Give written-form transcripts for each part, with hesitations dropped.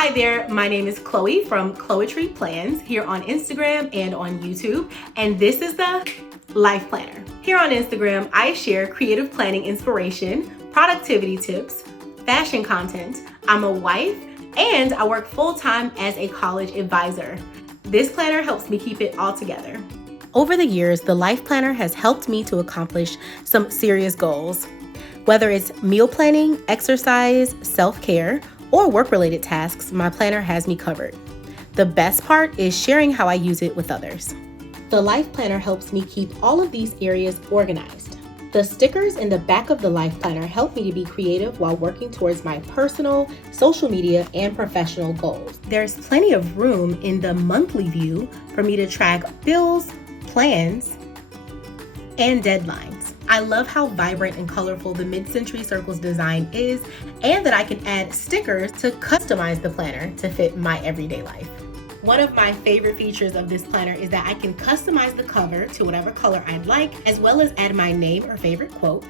Hi there, my name is Chloe from Chloetry Plans here on Instagram and on YouTube, and this is the Life Planner. Here on Instagram, I share creative planning inspiration, productivity tips, fashion content. I'm a wife, and I work full-time as a college advisor. This planner helps me keep it all together. Over the years, the Life Planner has helped me to accomplish some serious goals. Whether it's meal planning, exercise, self-care, or work-related tasks, my planner has me covered. The best part is sharing how I use it with others. The Life Planner helps me keep all of these areas organized. The stickers in the back of the Life Planner help me to be creative while working towards my personal, social media, and professional goals. There's plenty of room in the monthly view for me to track bills, plans, and deadlines. I love how vibrant and colorful the mid-century circles design is, and that I can add stickers to customize the planner to fit my everyday life. One of my favorite features of this planner is that I can customize the cover to whatever color I'd like, as well as add my name or favorite quote.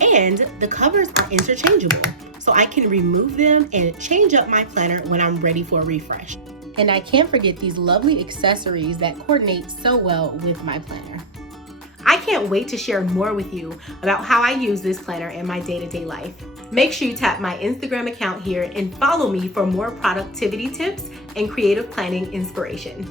And the covers are interchangeable, so I can remove them and change up my planner when I'm ready for a refresh. And I can't forget these lovely accessories that coordinate so well with my planner. I can't wait to share more with you about how I use this planner in my day-to-day life. Make sure you tap my Instagram account here and follow me for more productivity tips and creative planning inspiration.